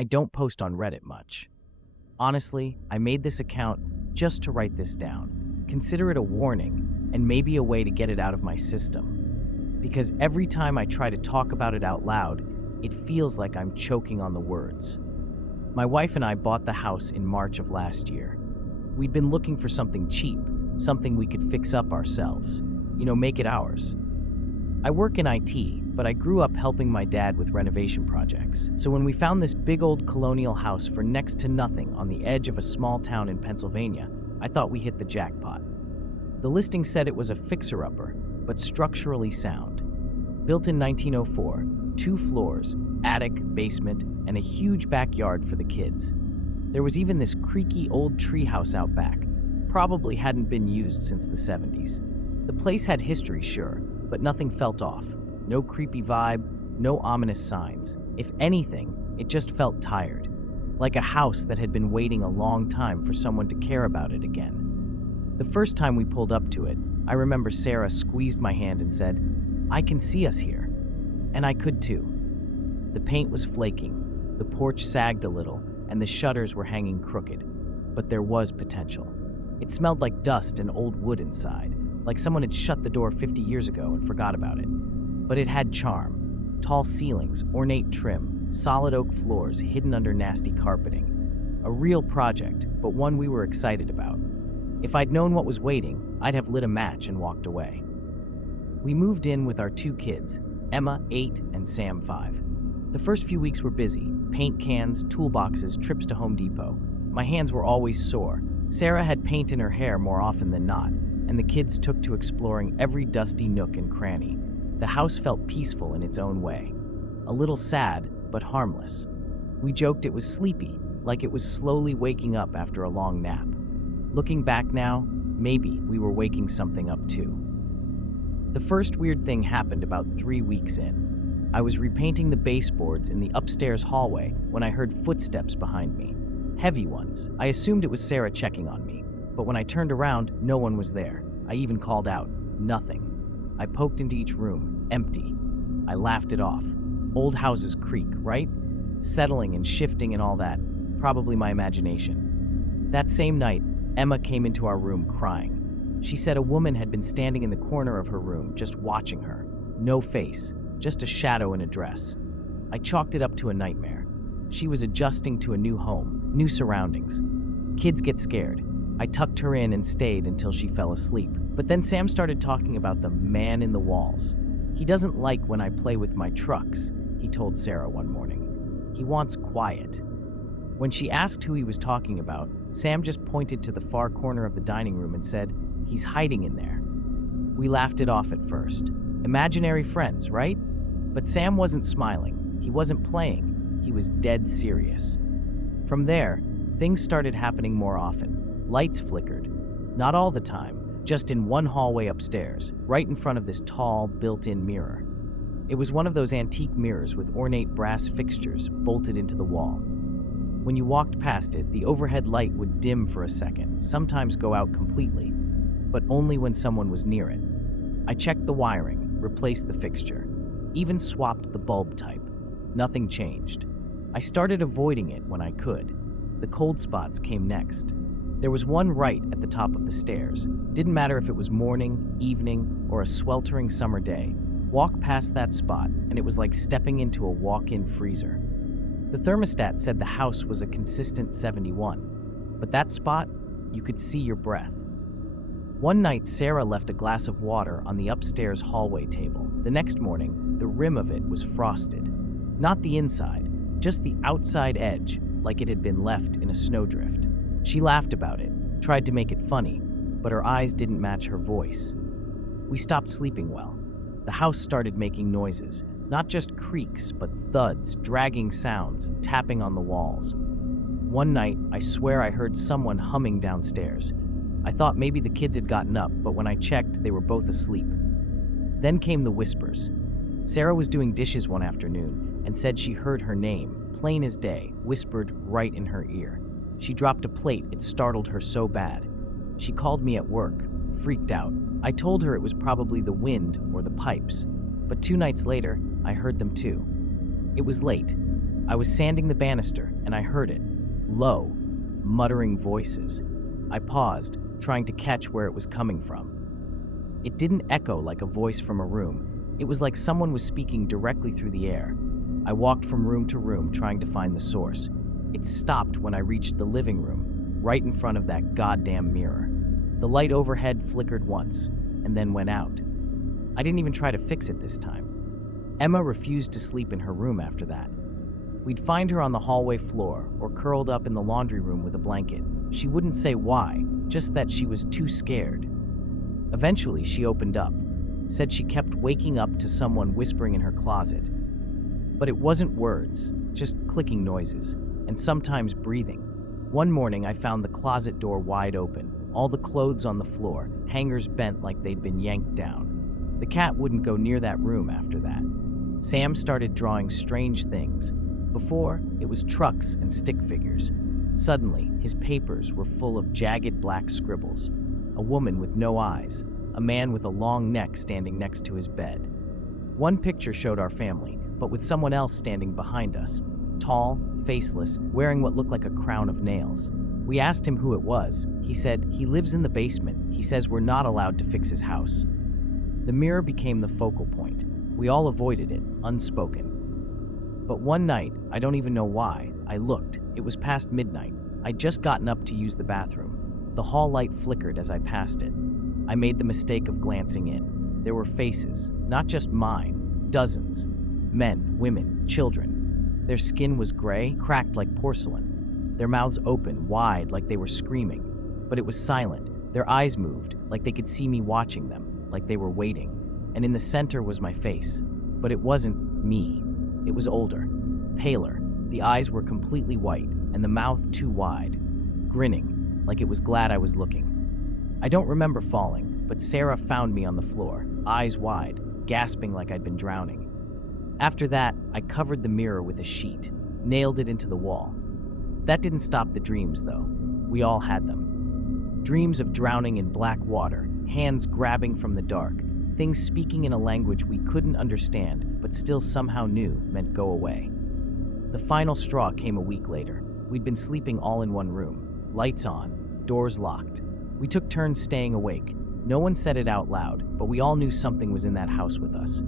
I don't post on Reddit much. Honestly, I made this account just to write this down. Consider it a warning and maybe a way to get it out of my system. Because every time I try to talk about it out loud, it feels like I'm choking on the words. My wife and I bought the house in March of last year. We'd been looking for something cheap, something we could fix up ourselves, make it ours. I work in IT, but I grew up helping my dad with renovation projects. So when we found this big old colonial house for next to nothing on the edge of a small town in Pennsylvania, I thought we hit the jackpot. The listing said it was a fixer-upper, but structurally sound. Built in 1904, 2 floors, attic, basement, and a huge backyard for the kids. There was even this creaky old treehouse out back. Probably hadn't been used since the 70s. The place had history, sure, but nothing felt off. No creepy vibe, no ominous signs. If anything, it just felt tired. Like a house that had been waiting a long time for someone to care about it again. The first time we pulled up to it, I remember Sarah squeezed my hand and said, "I can see us here." And I could too. The paint was flaking, the porch sagged a little, and the shutters were hanging crooked. But there was potential. It smelled like dust and old wood inside, like someone had shut the door 50 years ago and forgot about it. But it had charm. Tall ceilings, ornate trim, solid oak floors hidden under nasty carpeting. A real project, but one we were excited about. If I'd known what was waiting, I'd have lit a match and walked away. We moved in with our 2 kids, Emma, 8, and Sam, 5. The first few weeks were busy. Paint cans, toolboxes, trips to Home Depot. My hands were always sore. Sarah had paint in her hair more often than not, and the kids took to exploring every dusty nook and cranny. The house felt peaceful in its own way. A little sad, but harmless. We joked it was sleepy, like it was slowly waking up after a long nap. Looking back now, maybe we were waking something up too. The first weird thing happened about 3 weeks in. I was repainting the baseboards in the upstairs hallway when I heard footsteps behind me. Heavy ones. I assumed it was Sarah checking on me, but when I turned around, no one was there. I even called out, nothing. I poked into each room, empty. I laughed it off. Old houses creak, right? Settling and shifting and all that. Probably my imagination. That same night, Emma came into our room crying. She said a woman had been standing in the corner of her room, just watching her. No face, just a shadow in a dress. I chalked it up to a nightmare. She was adjusting to a new home, new surroundings. Kids get scared. I tucked her in and stayed until she fell asleep. But then Sam started talking about the man in the walls. He doesn't like when I play with my trucks, he told Sarah one morning. He wants quiet. When she asked who he was talking about, Sam just pointed to the far corner of the dining room and said, "He's hiding in there." We laughed it off at first. Imaginary friends, right? But Sam wasn't smiling. He wasn't playing. He was dead serious. From there, things started happening more often. Lights flickered. Not all the time, just in one hallway upstairs, right in front of this tall, built-in mirror. It was one of those antique mirrors with ornate brass fixtures bolted into the wall. When you walked past it, the overhead light would dim for a second, sometimes go out completely, but only when someone was near it. I checked the wiring, replaced the fixture, even swapped the bulb type. Nothing changed. I started avoiding it when I could. The cold spots came next. There was one right at the top of the stairs. Didn't matter if it was morning, evening, or a sweltering summer day. Walk past that spot, and it was like stepping into a walk-in freezer. The thermostat said the house was a consistent 71, but that spot, you could see your breath. One night, Sarah left a glass of water on the upstairs hallway table. The next morning, the rim of it was frosted. Not the inside, just the outside edge, like it had been left in a snowdrift. She laughed about it, tried to make it funny, but her eyes didn't match her voice. We stopped sleeping well. The house started making noises, not just creaks, but thuds, dragging sounds, tapping on the walls. One night, I swear I heard someone humming downstairs. I thought maybe the kids had gotten up, but when I checked, they were both asleep. Then came the whispers. Sarah was doing dishes one afternoon and said she heard her name, plain as day, whispered right in her ear. She dropped a plate, it startled her so bad. She called me at work, freaked out. I told her it was probably the wind or the pipes, but 2 nights later, I heard them too. It was late. I was sanding the banister, and I heard it. Low, muttering voices. I paused, trying to catch where it was coming from. It didn't echo like a voice from a room. It was like someone was speaking directly through the air. I walked from room to room, trying to find the source. It stopped when I reached the living room, right in front of that goddamn mirror. The light overhead flickered once, and then went out. I didn't even try to fix it this time. Emma refused to sleep in her room after that. We'd find her on the hallway floor or curled up in the laundry room with a blanket. She wouldn't say why, just that she was too scared. Eventually, she opened up, said she kept waking up to someone whispering in her closet. But it wasn't words, just clicking noises, and sometimes breathing. One morning, I found the closet door wide open, all the clothes on the floor, hangers bent like they'd been yanked down. The cat wouldn't go near that room after that. Sam started drawing strange things. Before, it was trucks and stick figures. Suddenly, his papers were full of jagged black scribbles. A woman with no eyes, a man with a long neck standing next to his bed. One picture showed our family, but with someone else standing behind us, tall, faceless, wearing what looked like a crown of nails. We asked him who it was. He said he lives in the basement. He says we're not allowed to fix his house. The mirror became the focal point. We all avoided it, unspoken. But one night, I don't even know why, I looked. It was past midnight. I'd just gotten up to use the bathroom. The hall light flickered as I passed it. I made the mistake of glancing in. There were faces, not just mine, dozens. Men, women, children. Their skin was gray, cracked like porcelain. Their mouths open, wide, like they were screaming. But it was silent. Their eyes moved, like they could see me watching them, like they were waiting. And in the center was my face. But it wasn't me. It was older, paler. The eyes were completely white, and the mouth too wide, grinning, like it was glad I was looking. I don't remember falling, but Sarah found me on the floor, eyes wide, gasping like I'd been drowning. After that, I covered the mirror with a sheet, nailed it into the wall. That didn't stop the dreams, though. We all had them. Dreams of drowning in black water, hands grabbing from the dark, things speaking in a language we couldn't understand, but still somehow knew meant go away. The final straw came a week later. We'd been sleeping all in one room, lights on, doors locked. We took turns staying awake. No one said it out loud, but we all knew something was in that house with us.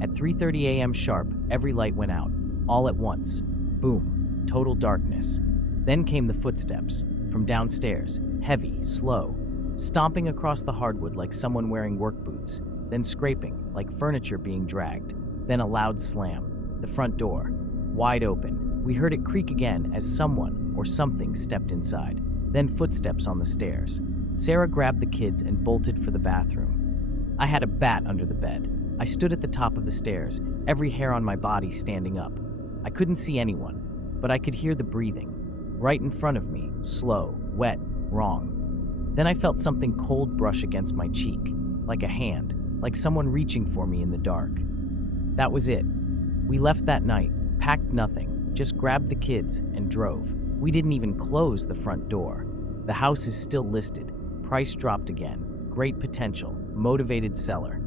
At 3:30 a.m. sharp, every light went out, all at once. Boom, total darkness. Then came the footsteps, from downstairs, heavy, slow, stomping across the hardwood like someone wearing work boots, then scraping, like furniture being dragged, then a loud slam. The front door, wide open. We heard it creak again as someone or something stepped inside, then footsteps on the stairs. Sarah grabbed the kids and bolted for the bathroom. I had a bat under the bed. I stood at the top of the stairs, every hair on my body standing up. I couldn't see anyone, but I could hear the breathing. Right in front of me, slow, wet, wrong. Then I felt something cold brush against my cheek, like a hand, like someone reaching for me in the dark. That was it. We left that night, packed nothing, just grabbed the kids and drove. We didn't even close the front door. The house is still listed. Price dropped again. Great potential. Motivated seller.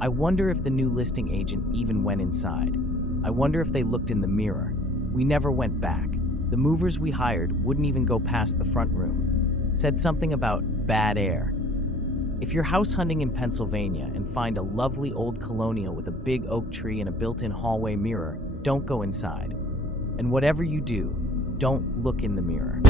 I wonder if the new listing agent even went inside. I wonder if they looked in the mirror. We never went back. The movers we hired wouldn't even go past the front room. Said something about bad air. If you're house hunting in Pennsylvania and find a lovely old colonial with a big oak tree and a built-in hallway mirror, don't go inside. And whatever you do, don't look in the mirror.